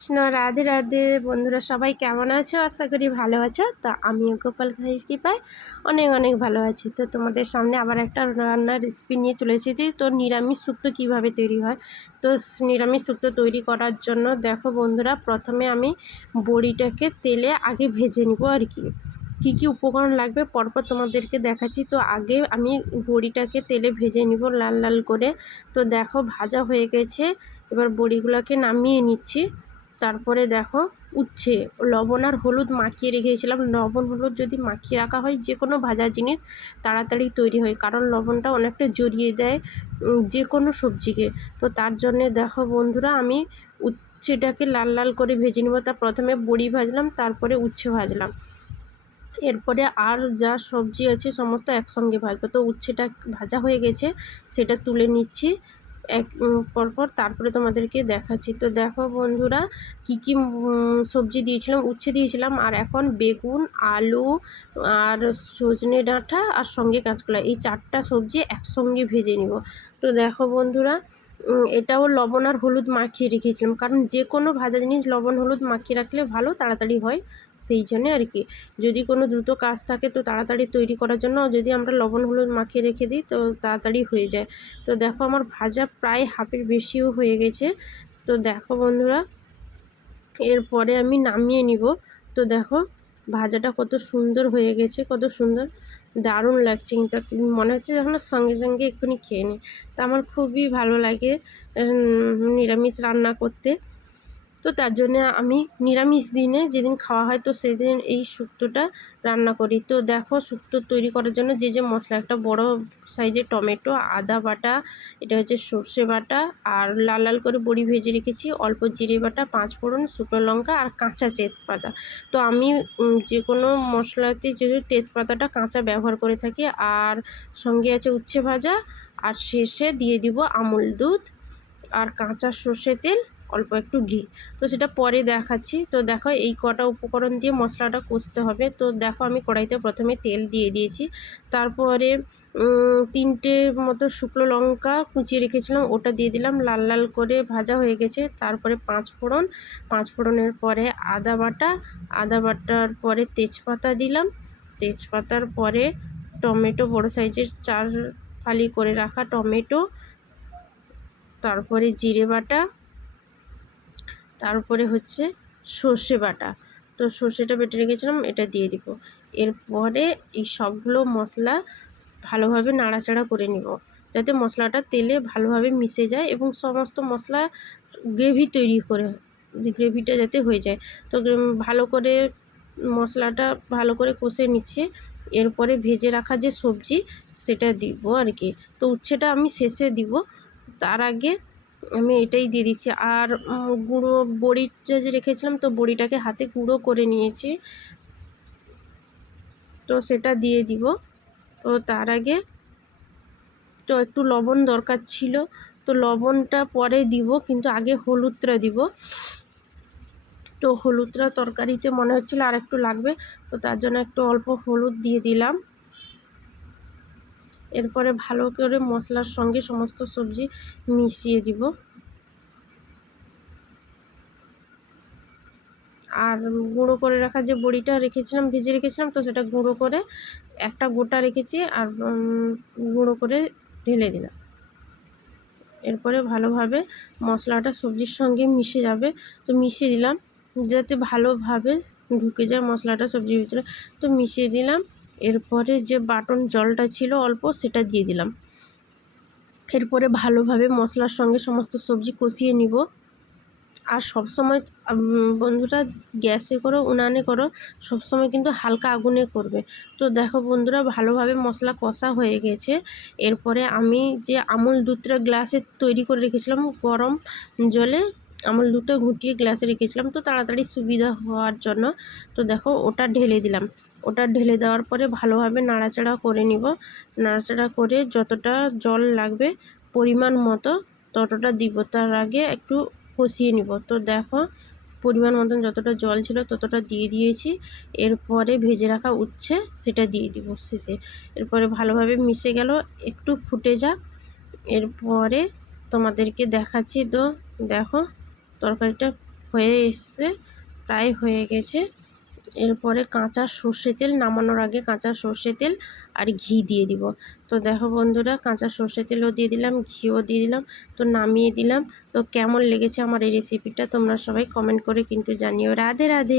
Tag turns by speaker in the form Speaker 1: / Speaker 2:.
Speaker 1: কৃষ্ণ, রাধে রাধে। বন্ধুরা, সবাই কেমন আছো? আশা করি ভালো আছো। তো আমিও গোপাল ভাইয়ের কৃপায় অনেক অনেক ভালো আছি। তো তোমাদের সামনে আবার একটা রান্নার রেসিপি নিয়ে চলে এসেছি। তো নিরামিষ শুক্তো কীভাবে তৈরি হয়? তো নিরামিষ শুক্তো তৈরি করার জন্য দেখো বন্ধুরা, প্রথমে আমি বড়িটাকে তেলে আগে ভেজে নিব আর কি। কী কী উপকরণ লাগবে পরপর তোমাদেরকে দেখাচ্ছি। তো আগে আমি বড়িটাকে তেলে ভেজে নিব লাল লাল করে। তো দেখো ভাজা হয়ে গেছে। এবার বড়িগুলোকে নামিয়ে নিচ্ছি। তারপরে দেখো উচ্ছে, লবণ আর হলুদ মাখিয়ে রেখেছিলাম। লবণ, হলুদ যদি মাখিয়ে রাখা হয় যে কোনো ভাজা জিনিস তাড়াতাড়ি তৈরি হয়, কারণ লবণটা অনেকটা জড়িয়ে দেয় যে কোনো সবজিকে। তো তার জন্যে দেখো বন্ধুরা, আমি উচ্ছেটাকে লাল লাল করে ভেজে নেব। তা প্রথমে বড়ি ভাজলাম, তারপরে উচ্ছে ভাজলাম। এরপরে আর যা সবজি আছে, সমস্ত একসঙ্গে ভাজবো। তো উচ্ছেটা ভাজা হয়ে গেছে, সেটা তুলে নিচ্ছি। এক পরপর তারপরে তোমাদেরকে দেখাচ্ছি। তো দেখো বন্ধুরা, কি কি সবজি দিয়েছিলাম, উচ্ছে দিয়েছিলাম, আর এখন বেগুন, আলু, আর সজনে ডাঁটা, আর সঙ্গে কাঁচকলা। এই চারটা সবজি একসঙ্গে ভেজে নিব। তো দেখো বন্ধুরা এটাও লবণ আর হলুদ মাখিয়ে রেখেছিলাম। কারণ যে কোনো ভাজা জিনিস লবণ হলুদ মাখিয়ে রাখলে ভালো, তাড়াতাড়ি হয়। সেই জন্যে আর কি। যদি কোনো দ্রুত কাজ থাকে তো তাড়াতাড়ি তৈরি করার জন্য, যদি আমরা লবণ হলুদ মাখিয়ে রেখে দিই তো তাড়াতাড়ি হয়ে যায়। তো দেখো আমার ভাজা প্রায় হাফের বেশিও হয়ে গেছে। তো দেখো বন্ধুরা, এরপরে আমি নামিয়ে নিব। তো দেখো ভাজাটা কত সুন্দর হয়ে গেছে, কত সুন্দর দারুণ লাগছে কিন্তু মনে হচ্ছে যখন সঙ্গে সঙ্গে এক্ষুনি খেয়ে নিই। তা আমার খুবই ভালো লাগে নিরামিষ রান্না করতে। তো তার জন্য আমি নিরামিষ দিনে যেদিন খাওয়া হয় তো সেদিন এই শুক্তোটা রান্না করি। তো দেখো শুক্তো তৈরি করার জন্য যে যে মশলা, একটা বড় সাইজের টমেটো, আদা বাটা, এটা হচ্ছে সর্ষে বাটা, আর লাল লাল করে বড়ি ভেজে রেখেছি, অল্প জিরে বাটা, পাঁচ ফোড়ন, শুকনো লঙ্কা, আর কাঁচা তেজপাতা। তো আমি যে কোনো মশলাতে যেহেতু তেজপাতাটা কাঁচা ব্যবহার করে থাকি, আর সঙ্গে আছে উচ্ছে ভাজা, আর শেষে দিয়ে দিব আমুল দুধ, আর কাঁচা সর্ষে তেল অল্প একটু ঘি। তো সেটা পরে দেখাচ্ছি। তো দেখো এই কটা উপকরণ দিয়ে মশলাটা কষতে হবে। তো দেখো আমি কড়াইতে প্রথমে তেল দিয়ে দিয়েছি। তারপরে তিনটে মতো শুকনো লঙ্কা কুচিয়ে রেখেছিলাম। ওটা দিয়ে দিলাম। লাল লাল করে ভাজা হয়ে গেছে। তারপরে পাঁচ ফোড়ন। পাঁচ ফোড়নের পরে আদা বাটা। আদা বাটার পরে তেজপাতা দিলাম। তেজপাতার পরে টমেটো বড় সাইজের চার ফালি করে রাখা টমেটো। তারপরে জিরে বাটা। তারপরে হচ্ছে সর্ষে বাটা। তো সর্ষেটা বেটে রেখেছিলাম, এটা দিয়ে দিব। এরপরে এই সবগুলো মশলা ভালোভাবে নাড়াচাড়া করে নিব, যাতে মশলাটা তেলে ভালোভাবে মিশে যায় এবং সমস্ত মশলা গ্রেভি তৈরি করে, গ্রেভিটা যাতে হয়ে যায়। তো ভালো করে মশলাটা ভালো করে কষে নিচ্ছে, এরপরে ভেজে রাখা যে সবজি সেটা দিব আর কি। তো উচ্ছেটা আমি শেষে দিব, তার আগে আমি এটাই দিয়ে দিচ্ছি। আর গুঁড়ো বড়িটা যে রেখেছিলাম, তো বড়িটাকে হাতে গুঁড়ো করে নিয়েছি। তো সেটা দিয়ে দিব। তো তার আগে তো একটু লবণ দরকার ছিল। তো লবণটা পরে দিব, কিন্তু আগে হলুদটা দিব। তো হলুদটা তরকারিতে মনে হচ্ছিল আর একটু লাগবে। তো তার জন্য একটু অল্প হলুদ দিয়ে দিলাম। এরপরে ভালো করে মশলার সঙ্গে সমস্ত সবজি মিশিয়ে দিব। আর গুঁড়ো করে রাখা যে বড়িটা রেখেছিলাম, ভিজে রেখেছিলাম, তো সেটা গুঁড়ো করে একটা গোটা রেখেছি আর গুঁড়ো করে ঢেলে দিলাম। এরপরে ভালোভাবে মশলাটা সবজির সঙ্গে মিশে যাবে, তো মিশিয়ে দিলাম। যাতে ভালোভাবে ঢুকে যায় মশলাটা সবজির ভিতরে, তো মিশিয়ে দিলাম। এরপরে যে বাটন জলটা ছিল অল্প, সেটা দিয়ে দিলাম। এরপরে ভালোভাবে মশলার সঙ্গে সমস্ত সবজি কষিয়ে নিব। আর সব সময় বন্ধুরা, গ্যাসে করো, উনানে করো সব সময় কিন্তু হালকা আগুনে করবে। তো দেখো বন্ধুরা, ভালোভাবে মশলা কষা হয়ে গেছে। এরপরে আমি যে আমুল দুধটা গ্লাসে তৈরি করে রেখেছিলাম গরম জলে, আমুল দুধটা ঘুটিয়ে গ্লাসে রেখেছিলাম। তো তাড়াতাড়ি সুবিধা হওয়ার জন্য, তো দেখো ওটা ঢেলে দিলাম। ওটা ঢেলে দেওয়ার পরে ভালোভাবে নাড়াচাড়া করে নিব। নাড়াচাড়া করে যতটা জল লাগবে, পরিমাণ মতো ততটা দিব। তার আগে একটু কষিয়ে নিব। তো দেখো, পরিমাণ মতন যতটা জল ছিল ততটা দিয়ে দিয়েছি। এরপরে ভেজে রাখা উচ্ছে, সেটা দিয়ে দিব শেষে। এরপরে ভালোভাবে মিশে গেল, একটু ফুটে যাক। এরপরে তোমাদেরকে দেখাচ্ছি তো, দেখো, তরকারিটা হয়ে এসছে, প্রায় হয়ে গেছে। এরপরে কাঁচা সর্ষে তেল, নামানোর আগে কাঁচা সর্ষে তেল আর ঘি দিয়ে দিব। তো দেখো বন্ধুরা, কাঁচা সর্ষে তেলও দিয়ে দিলাম, ঘিও দিয়ে দিলাম, তো নামিয়ে দিলাম। তো কেমন লেগেছে আমার এই রেসিপিটা তোমরা সবাই কমেন্ট করে কিন্তু জানিও। রাধে রাধে।